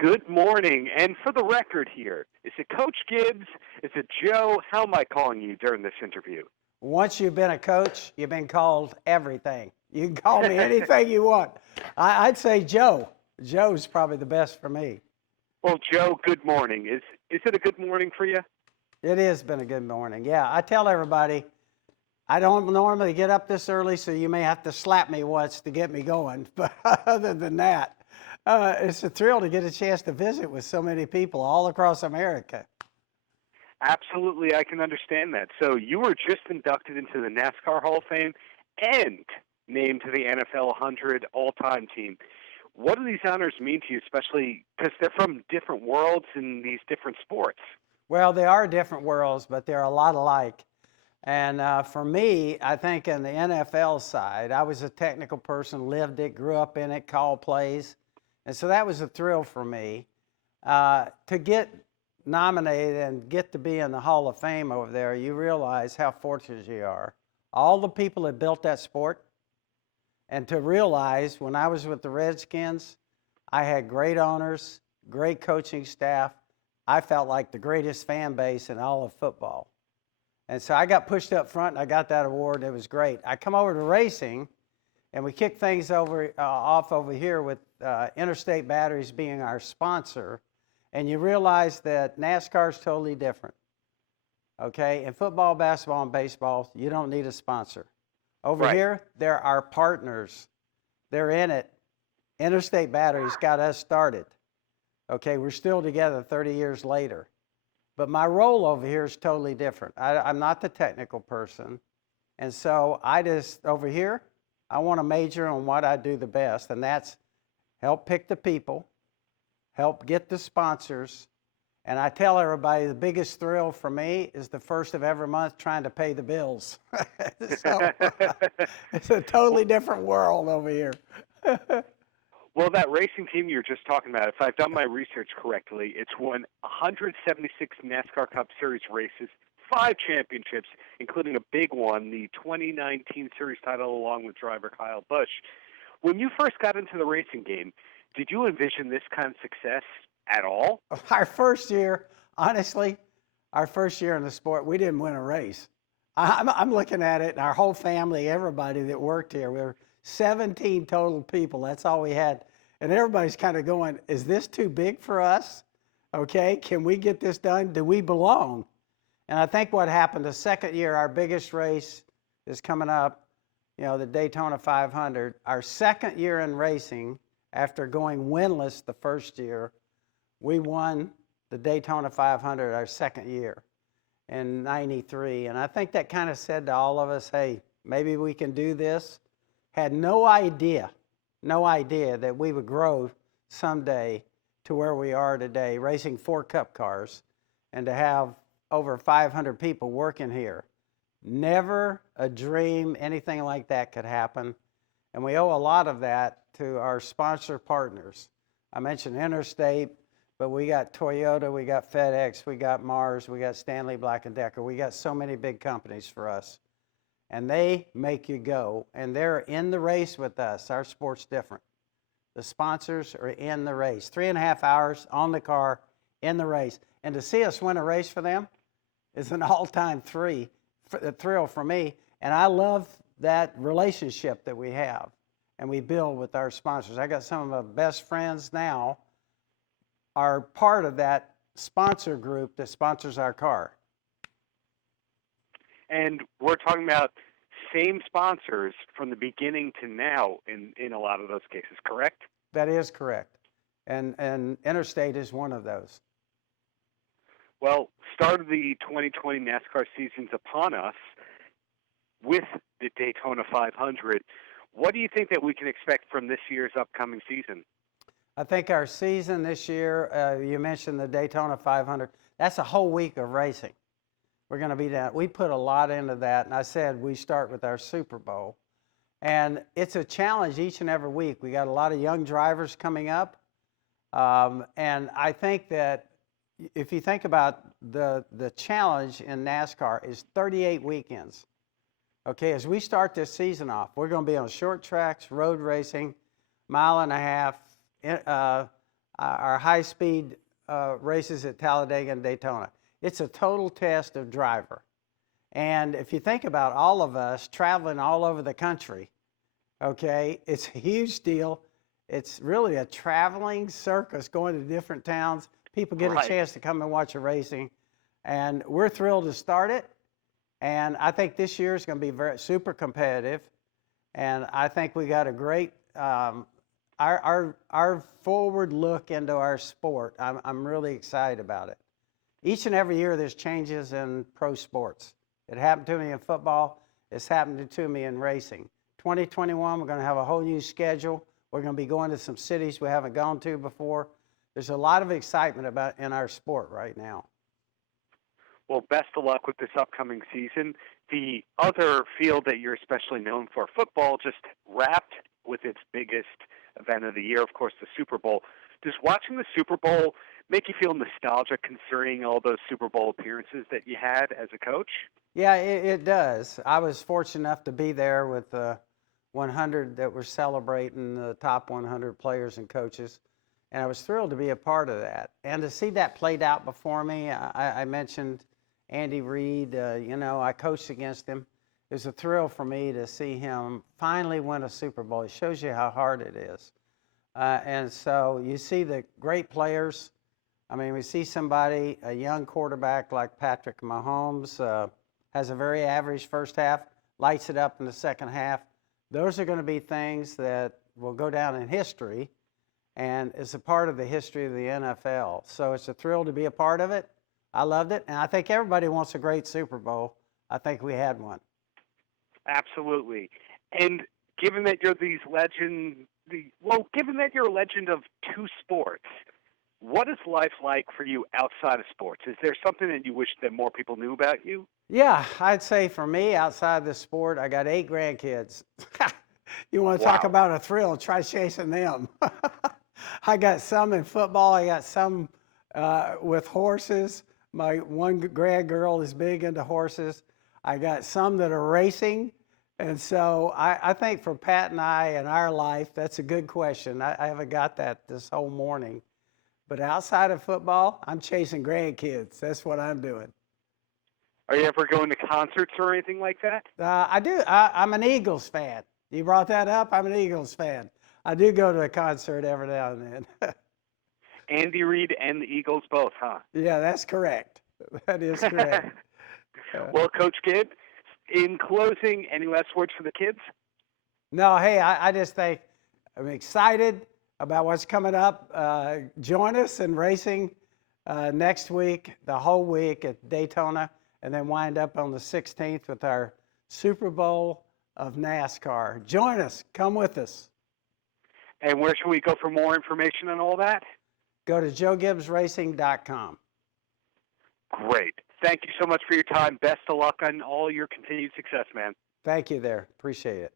Good morning, and for the record here, is it Coach Gibbs? Is it Joe? How am I calling you during this interview? Once you've been a coach, you've been called everything. You can call me anything you want. I'd say Joe. Joe's probably the best for me. Well, Joe, good morning. Is it a good morning for you? It has been a good morning. Yeah, I tell everybody, I don't normally get up this early, so you may have to slap me once to get me going. But other than that, it's a thrill to get a chance to visit with so many people all across America. Absolutely, I can understand that. So you were just inducted into the NASCAR Hall of Fame and named to the NFL 100 all-time team. What do these honors mean to you, especially because they're from different worlds in these different sports? Well, they are different worlds, but they're a lot alike. And for me, I think in the NFL side, I was a technical person, lived it, grew up in it, called plays. And so that was a thrill for me. To get nominated and get to be in the Hall of Fame over there, you realize how fortunate you are. All the people that built that sport, and to realize when I was with the Redskins, I had great owners, great coaching staff. I felt like the greatest fan base in all of football. And so I got pushed up front, and I got that award. It was great. I come over to racing, and we kick things off over here with Interstate Batteries being our sponsor. And you realize that NASCAR is totally different. Okay? In football, basketball, and baseball, you don't need a sponsor. Over here, they're our partners. They're in it. Interstate Batteries got us started. Okay? We're still together 30 years later. But my role over here is totally different. I'm not the technical person. And so over here, I want to major on what I do the best, and that's help pick the people, help get the sponsors. And I tell everybody the biggest thrill for me is the first of every month trying to pay the bills. So it's a totally different world over here. Well, that racing team you were just talking about, if I've done my research correctly, it's won 176 NASCAR Cup Series races, 5 championships, including a big one, the 2019 Series title along with driver Kyle Busch. When you first got into the racing game, did you envision this kind of success at all? Our first year, honestly, our first year in the sport, we didn't win a race. I'm looking at it, and our whole family, everybody that worked here, we were 17 total people. That's all we had. And everybody's kind of going, is this too big for us? Okay, can we get this done? Do we belong? And I think what happened the second year, our biggest race is coming up, the Daytona 500. Our second year in racing, after going winless the first year, we won the Daytona 500 our second year in '93. And I think that kind of said to all of us, hey, maybe we can do this. Had no idea that we would grow someday to where we are today, racing 4 Cup cars, and to have over 500 people working here. Never a dream anything like that could happen. And we owe a lot of that to our sponsor partners. I mentioned Interstate, but we got Toyota, we got FedEx, we got Mars, we got Stanley Black & Decker. We got so many big companies for us. And they make you go, and they're in the race with us. Our sport's different. The sponsors are in the race. 3.5 hours on the car, in the race. And to see us win a race for them is an all-time thrill for me. And I love that relationship that we have and we build with our sponsors. I got some of my best friends now are part of that sponsor group that sponsors our car. And we're talking about same sponsors from the beginning to now in a lot of those cases, correct? That is correct. And Interstate is one of those. Well, start of the 2020 NASCAR season's upon us with the Daytona 500. What do you think that we can expect from this year's upcoming season? I think our season this year, you mentioned the Daytona 500, that's a whole week of racing. We're going to be down. We put a lot into that, and I said we start with our Super Bowl. And it's a challenge each and every week. We got a lot of young drivers coming up, and I think that if you think about the challenge in NASCAR is 38 weekends. Okay, as we start this season off, we're going to be on short tracks, road racing, 1.5 miles. our high-speed races at Talladega and Daytona. It's a total test of driver. And if you think about all of us traveling all over the country, okay, it's a huge deal. It's really a traveling circus going to different towns. People get a chance to come and watch a racing. And we're thrilled to start it. And I think this year is going to be super competitive. And I think we got a great, our forward look into our sport. I'm really excited about it. Each and every year there's changes in pro sports. It happened to me in football. It's happened to me in racing. 2021, we're going to have a whole new schedule. We're going to be going to some cities we haven't gone to before. There's a lot of excitement in our sport right now. Well, best of luck with this upcoming season. The other field that you're especially known for, football, just wrapped with its biggest event of the year, of course, the Super Bowl. Does watching the Super Bowl make you feel nostalgic considering all those Super Bowl appearances that you had as a coach? Yeah, it does. I was fortunate enough to be there with the 100 that were celebrating the top 100 players and coaches, and I was thrilled to be a part of that. And to see that played out before me, I mentioned Andy Reid. I coached against him. It was a thrill for me to see him finally win a Super Bowl. It shows you how hard it is. And so you see the great players. I mean, we see somebody, a young quarterback like Patrick Mahomes, has a very average first half, lights it up in the second half. Those are going to be things that will go down in history, and it's a part of the history of the NFL. So it's a thrill to be a part of it. I loved it, and I think everybody wants a great Super Bowl. I think we had one. Absolutely. And given that you're given that you're a legend of two sports, what is life like for you outside of sports? Is there something that you wish that more people knew about you? Yeah, I'd say for me, outside the sport, I got 8 grandkids. You want to talk about a thrill, try chasing them. I got some in football. I got some with horses. My one grand girl is big into horses. I got some that are racing. And so I think for Pat and I in our life, that's a good question. I haven't got that this whole morning. But outside of football, I'm chasing grandkids. That's what I'm doing. Are you ever going to concerts or anything like that? I do. I'm an Eagles fan. You brought that up? I'm an Eagles fan. I do go to a concert every now and then. Andy Reid and the Eagles both, huh? Yeah, that's correct. That is correct. Well, Coach Gibbs, in closing, any last words for the kids? No, hey, I just think I'm excited about what's coming up. Join us in racing next week, the whole week at Daytona, and then wind up on the 16th with our Super Bowl of NASCAR. Join us. Come with us. And where should we go for more information on all that? Go to joegibbsracing.com. Great. Thank you so much for your time. Best of luck on all your continued success, man. Thank you there. Appreciate it.